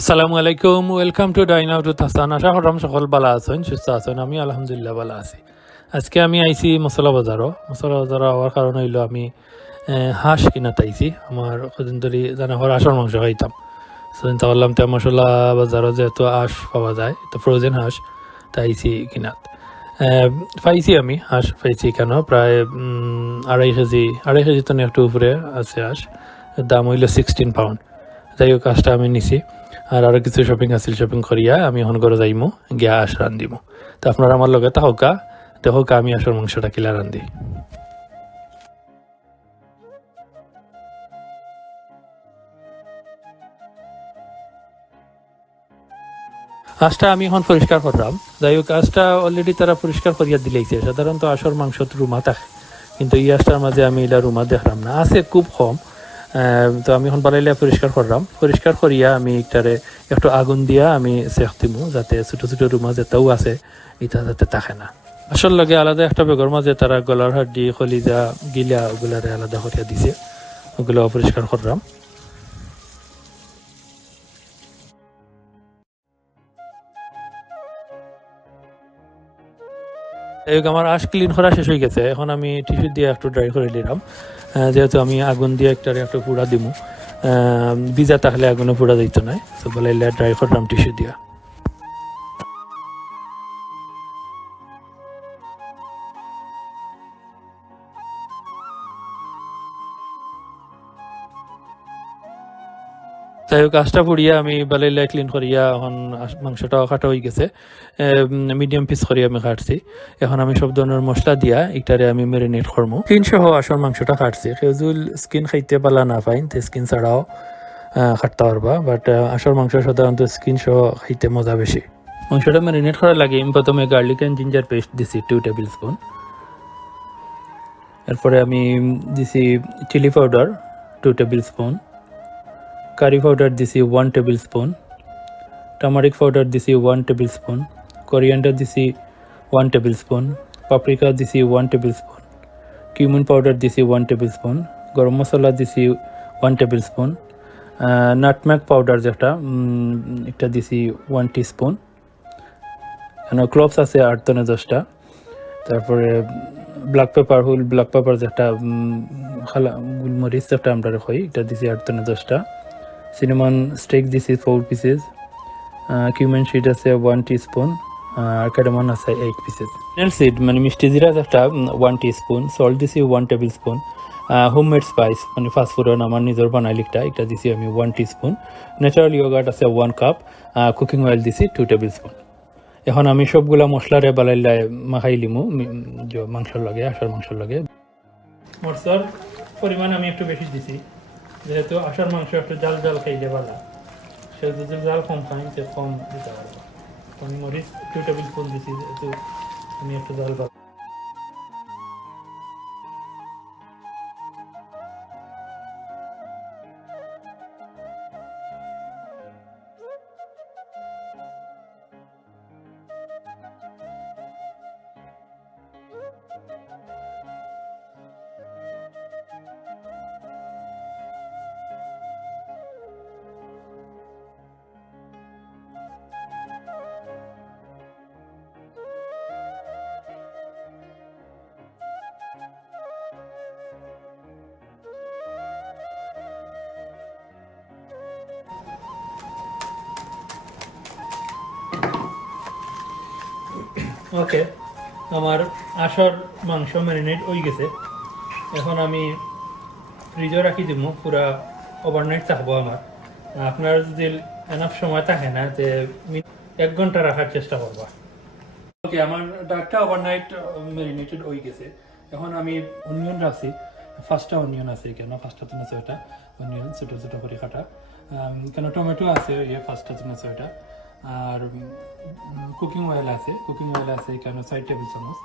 আসসালামু আলাইকুম, welcome to dine out with Hasan. আশা করলাম সকল ভালো আছেন, সুস্থ আছেন। আমি আলহামদুলিল্লাহ ভালো আছি। আজকে আমি আইছি মশলা বাজারও হওয়ার কারণ হইল আমি হাঁস কিনাতে আইছি। আমার কদিন ধরে জানা হওয়ার হাঁসের মাংস খাইতাম। চিন্তা করলাম তে মশলা বাজারও যেহেতু হাঁস পাওয়া যায়, তো ফ্রোজেন হাঁস তাই আইছি কিনাত। পাইছি আমি হাঁস পাইছি কেন প্রায় 2.5 কেজি তো একটু উপরে আছে হাঁস। দাম হইল 16 পাউন্ড। যাই হোক কাজটা আমি নিছি। আর আরও কিছু শপিং আছিল, শপিং করিয়া আমি এখন ঘরে যাইমু, গিয়া আস রান্ধিম। তো আপনারা আমার লগে থাকা দেখো আমি আসর মাংসটা কিলা রান্ধি। হাঁসটা আমি এখন পরিষ্কার করলাম। যাই হোক হাঁসটা অলরেডি তারা পরিষ্কার করিয়া দিলেইছে। সাধারণত আসর মাংস রুমা থাকে, কিন্তু এই হাঁসটার মাঝে আমি এটা রুমা দেখলাম না, আছে খুব কম। তো আমি এখন বানাইলে পরিষ্কার করলাম। পরিষ্কার করিয়া আমি একটারে একটু আগুন দিয়া আমি সেখ দিমু, যাতে ছোটো ছোটো রুমা যেটাও আছে এটা যাতে থাকে না। আসল লগে আলাদা একটা বেগর মাঝে তারা গলার হাড্ডি কলিজা গিলা ওগুলারে আলাদা করিয়া দিছে, ওগুলো অপরিষ্কার করলাম। এই আমার আশ ক্লিন করা শেষ হয়ে গেছে। এখন আমি টিস্যু দিয়ে একটু ড্রাই করে নিলাম, যেহেতু আমি আগুন দিয়ে একটু পুড়া দিমু। ভিজা থাকলে আগুনে পুড়া দিত না, তো বলে ড্রাই করলাম টিস্যু দিয়া। যাই হোক কাজটা পুড়িয়া আমি বালাইলে ক্লিন করিয়া এখন মাংসটা কাটা হয়ে গেছে। মিডিয়াম পিস করিয়া আমি কাটছি। এখন আমি সব ধরনের মশলা দিয়া এটারে আমি ম্যারিনেট করবো। স্কিন সহ আসল মাংসটা কাটছি। খেজুল স্কিন খাইতে পালা না পাইন, তো স্কিন ছাড়াও কাটতে পারবা, বাট আসল মাংস সাধারণত স্কিন সহ খাইতে মজা বেশি। মাংসটা ম্যারিনেট করার লাগে আমি প্রথমে গার্লিক অ্যান্ড জিঞ্জার পেস্ট দিছি 2 টেবিল স্পুন। এরপরে আমি দিছি chili powder 2 tablespoon, curry powder দিছি 1 টেবিল স্পুন, টার্মারিক পাউডার দিছি 1 টেবিল স্পুন, কোরিয়ান্ডার দিছি 1 টেবিল স্পুন, পাপরিকা দিছি 1 টেবিল স্পুন, কিউমিন পাউডার দিছি 1 টেবিল স্পুন, গরম মশলা দিছি 1 টেবিল স্পুন, নাটম্যাগ পাউডার যেটা একটা দিছি 1 টিস্পুন, ক্লভস আছে 8 থেকে 10টা। তারপরে ব্ল্যাক পেপার যেটা খালা গোলমরিচ যেটা আমরা খাই, এটা দিছি 8 থেকে 10টা। সিনেমন স্টেক দিছি 4 পিসেস, কিউমেন সিড আছে 1 টিস্পুন, আর কার্ডামন আছে 8 পিসেস। সিড মানে মিষ্টি জিরা একটা 1 টিস্পুন, সল্ট দিছি 1 টেবিল স্পুন, হোমমেড স্পাইস মানে ফাস্টফুডন আমার নিজের বানাইলিকটা এটা দিছি আমি 1 টিস্পুন, ন্যাচারাল ইয়োগার্ট আছে 1 কাপ, কুকিং অয়েল দিছি 2 টেবিল স্পুন। এখন আমি সবগুলা মশলারে বালাইলাই মাখাই লিমু মাংসর লাগে, আষাঢ় মাংসর লাগে। মরচার পরিমাণ আমি একটু বেশি দিছি, যেহেতু আষাঢ় মাংস একটু জাল জাল খাইলে ভালো। সে যদি জাল কম খাই সে কম দিতে পারবো। আমি মরিচ 2 টেবিল স্পুন দিছি, যেহেতু আমি একটু জাল ভালো। ওকে, আমার আষাঢ় মাংস ম্যারিনেট হয়ে গেছে। এখন আমি ফ্রিজে রাখি দিব, পুরা ওভারনাইট থাকবো আমার। আপনার যদি এনাফ সময় থাকে না যে 1 ঘন্টা রাখার চেষ্টা করবা। ওকে, আমার ডাকটা ওভারনাইট ম্যারিনেটেড হয়ে গেছে। এখন আমি অনিয়ন রাখছি, 5টা অনিয়ন আছে, কেন 5টা তো না 6টা অনিয়ন ছোটো ছোটো করে কাটা, কেন টমেটো আছে 5টা তো না 6টা, আর কুকিং অয়েল আছে কেন 4 টেবিল চামচ।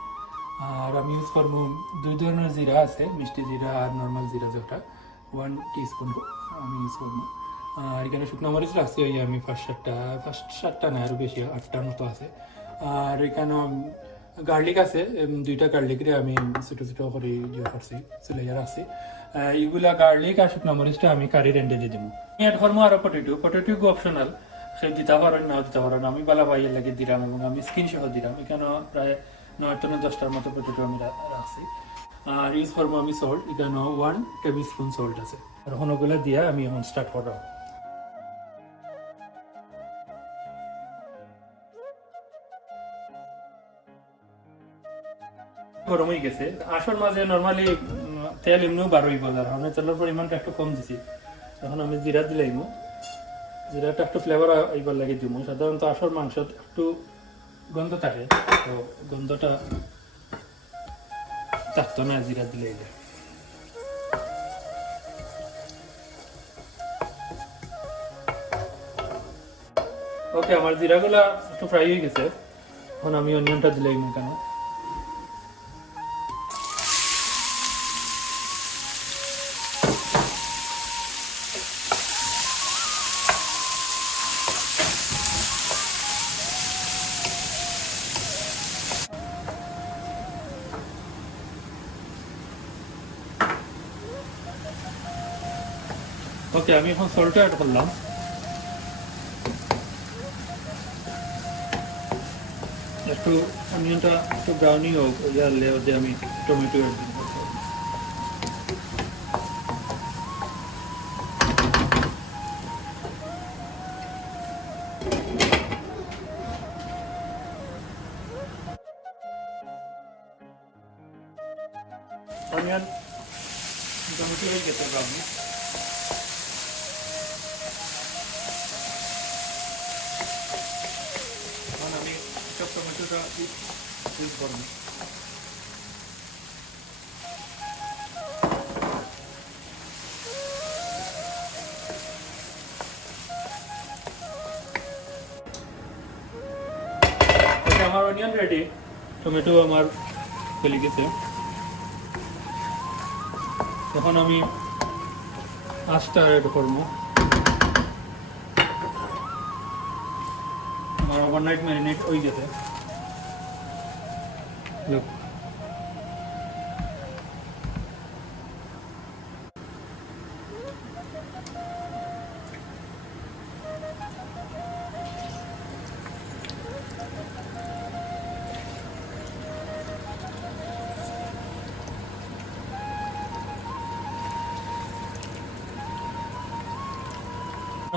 আর আমি ইউজ করবো 2 ধরনের জিরা আছে, মিষ্টি জিরা আর নর্মাল জিরা যেটা 1 টিস্পুন আমি ইউজ করবো। আর এখানে শুকনো মরিচ রাখছি আমি 5-7টা না আরও বেশি 8টার মতো আছে। আর এখানে গার্লিক আছে, 2টা গার্লিকরে আমি ছোটো ছোটো করে ইয়ে করছি, চুলাইয়া রাখছি। এইগুলা গার্লিক আর শুকনো মরিচটা আমি কারি রেন্ডে দিয়ে দেবো। অ্যাড করবো আরও পটেটো অপশনাল, সে দিতে পারেন নাও দিতে পারেন, আমি বালা পাইয়ের লাগে দিলাম এবং আমি স্ক্রিন সহ দিলাম। এখানে প্রায় 9-10টার মতো পটেটো আমি রাখছি। আর ইউজ করবো আমি সল্ট, এখানে 1 টেবিল স্পুন সল্ট আছে। আর হনগুলো দিয়ে আমি এখন স্টার্ট করবো। গরম হয়ে গেছে। আসর মাঝে নর্মালি তেল এমনিও বারোই বলার আমি তেলের পরিমাণটা একটু কম দিছি। এখন আমি জিরা দিলাইম, জিরাটা একটু ফ্লেভার এইবার লাগিয়ে দিব। সাধারণত আসর মাংস একটু গন্ধ থাকে, তো গন্ধটা থাকতো না জিরা দিলে। ওকে, আমার জিরাগুলা একটু ফ্রাই হয়ে গেছে। এখন আমি অনিয়নটা দিলাইম এখানে। ওকে, আমি এখন সল্টটা অ্যাড করলাম। একটু অনিয়নটা একটু ব্রাউনি হোক, জানলে ওদের আমি টমেটো অ্যাড দিব। অনিয়ন টমেটো হয়ে গেছে ব্রাউনি। এখন আমি সব টমেটোটা ইউজ করবো। আমার অনিয়ন রেডি, টমেটো আমার গলে গেছে। এখন আমি আঁচটা অ্যাড করবো। আমার ওভারনাইট ম্যারিনেট হয়ে গেছে।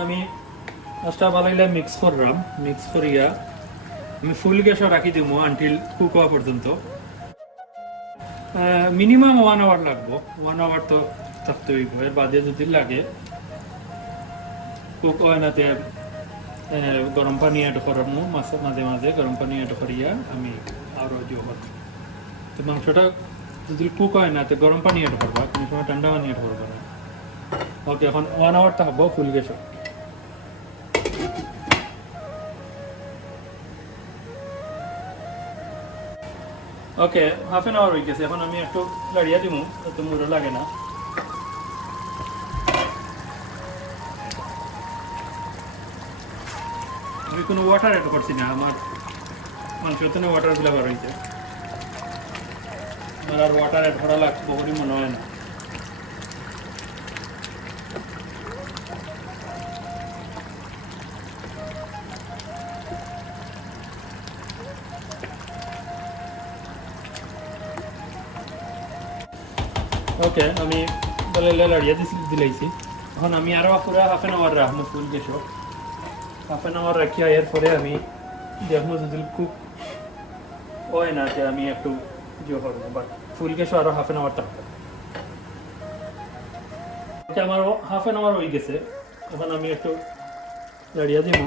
আমি মাছটা ভালোইলে মিক্স করলাম। মিক্স করিয়া আমি ফুল গ্যাসও রাখি দিব আনটিল কুক হওয়া পর্যন্ত। মিনিমাম 1 আওয়ার লাগবো। 1 আওয়ার তো থাকতে হইব। এর বাদে যদি লাগে কুক হয় না, গরম পানি অ্যাড করামো। মাছের মাঝে মাঝে গরম পানি অ্যাড করিয়া আমি আরও দিব। তো মাংসটা যদি কুক হয় না, তো গরম পানি অ্যাড করবা, কোনো সময় ঠান্ডা পানি অ্যাড করবা না। ওকে, এখন 1 আওয়ার থাকবো ফুল গ্যাসও। ওকে, হাফ অ্যান আওয়ার হয়ে গেছে। এখন আমি একটু লাড়িয়ে দিব, এত মুড়ো লাগে না। আমি কোনো ওয়াটার অ্যাড করছি না, আমার মাংসতে ওয়াটার ফ্লেভার হয়েছে। আমার আর ওয়াটার অ্যাড করা লাগবে বলে মনে হয় না। ওকে, আমি বলে লাড়িয়ে দিলাইছি। এখন আমি আরও পুরো হাফ অ্যান আওয়ার রাখবো ফুল গ্যাসও। হাফ অ্যান আওয়ার রাখিয়া এরপরে আমি দেখবো যদি কুক হয় না, যে আমি একটু ইয়ে করবো, বাট ফুল গ্যাসও আরও হাফ অ্যান আওয়ার থাকবে। আমার হাফ অ্যান আওয়ার হয়ে গেছে। এখন আমি একটু লাড়িয়ে দিব।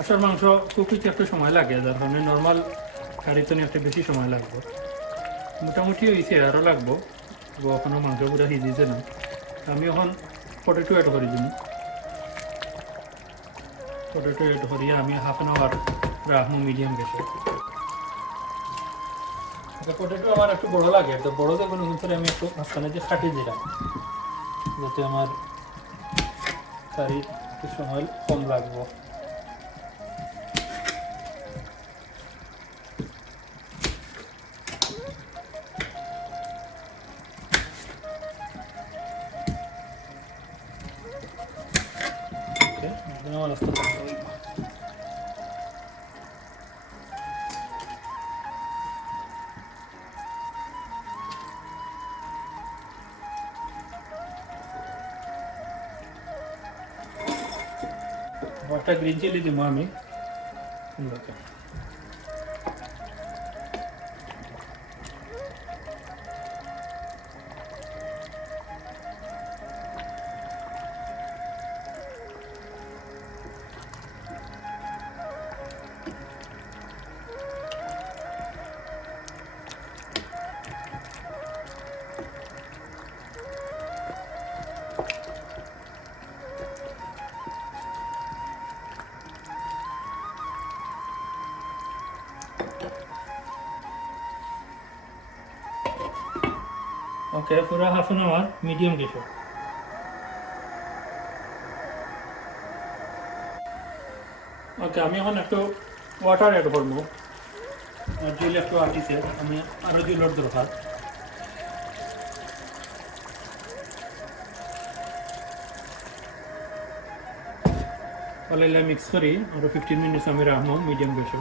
আসল মাংস কুকিতে একটু সময় লাগে, যার কারণে নর্মাল কারিতে একটু বেশি সময় লাগবে। মোটামুটি হয়েছে, আরও লাগবো। এখনও মাংস পুরো সিজিছে না। আমি এখন পটেটো অ্যাড করে দিই। পটেটো অ্যাড করিয়ে আমি হাফ অ্যান আওয়ার রাখবো মিডিয়াম গ্যাসে। পটেটো আমার একটু বড় লাগে, তো বড় যে কোনো কিন্তু আমি একটু মাঝখানে যে কাটিয়ে দিলাম, যাতে আমার কারি একটু সময় কম লাগবো। একটা গ্রিন চিলি দিব আমি। ওকে, পুরো হাফ অ্যান আওয়ার মিডিয়াম গ্যাসে। ওকে, আমি এখন একটু ওয়াটার অ্যাড করবো। জল একটু আটিছে, আমি আরও জলের দরকার। তাহলে মিক্স করি, আরও 15 মিনিটস আমি রাখবো মিডিয়াম গ্যাসে।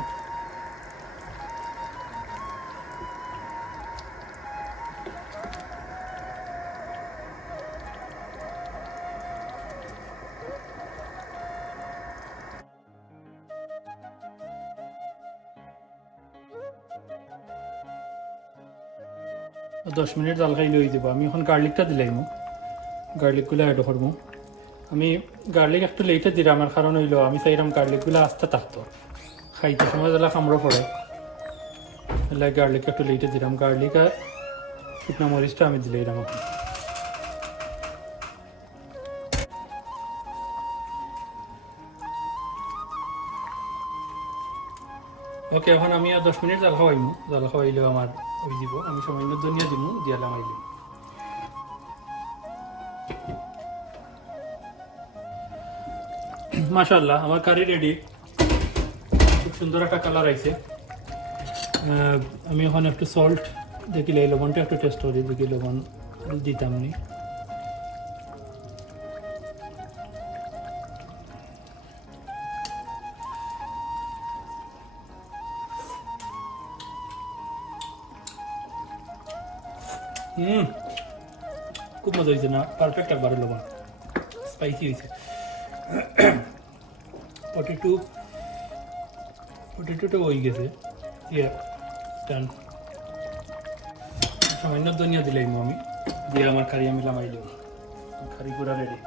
দশ মিনিট জাল খাইলে হয়ে যাব। আমি এখন গার্লিকটা দিলাম, গার্লিকগুলো অ্যাড করবো। আমি গার্লিক একটু লেটে দিলাম, আমার কারণ হইলো আমি চাইলাম গার্লিকগুলো আস্তে থাকতো, খাইতে সময় যেলা কামড়ো পড়ে, এলাই গার্লিক একটু লেটে দিলাম। গার্লিক আর শুকনো মরিচটা আমি দিলাম এখন। ওকে, এখন আমি আর 10 মিনিট জাল খাওয়াইমু। জাল খাওয়াইলেও আমার হয়ে যাব। আমি সামান্য ধনিয়া দিমু, দিয়ালাম আইলি। মাশাআল্লাহ, আমার কারি রেডি। খুব সুন্দর একটা কালার আইছে। আমি এখন একটু সল্ট দেখিলে, লবণটা একটু টেস্ট করি, দেখি লবণ দিতাম নি। খুব মজা হয়েছে না? পারফেক্ট একবারে লবণ, স্পাইসি হয়েছে। পটেটোটা হয়ে গেছে। ইয়ে ডান। সামান্য ধনিয়া দিলাম আমি, দিয়ে আমার কারি আমি লামাইলাম। কারি পুরা রেডি।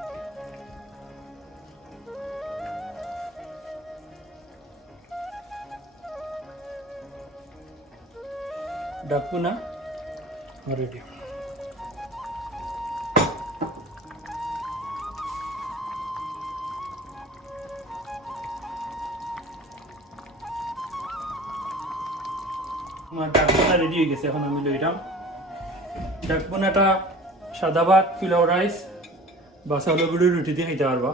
ডাকবো না, রেডি। আমার ডাকবোনা রেডি হয়ে গেছে। এখন আমি লইলাম। ডাকবোনাটা সাদা ভাত, পোলাও রাইস বা চাউলের গুঁড়ির রুটি দিয়ে খাইতে পারবা।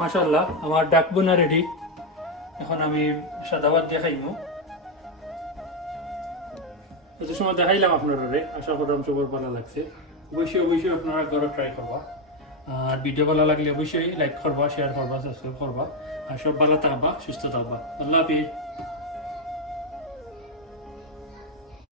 মাশাআল্লাহ, আমার ডাকবোনা রেডি। এখন আমি সাদা ভাত দিয়ে খাইমু। এত সময় দেখাইলাম আপনারা, আশা করলাম সবার ভালো লাগছে। অবশ্যই আপনারা ঘরে ট্রাই করবা। আর ভিডিও ভালো লাগলে অবশ্যই লাইক করবা, শেয়ার করবা, সাবস্ক্রাইব করবা। আর সব ভালো থাকবা, সুস্থ থাকবা। আল্লাহ হাফিজ।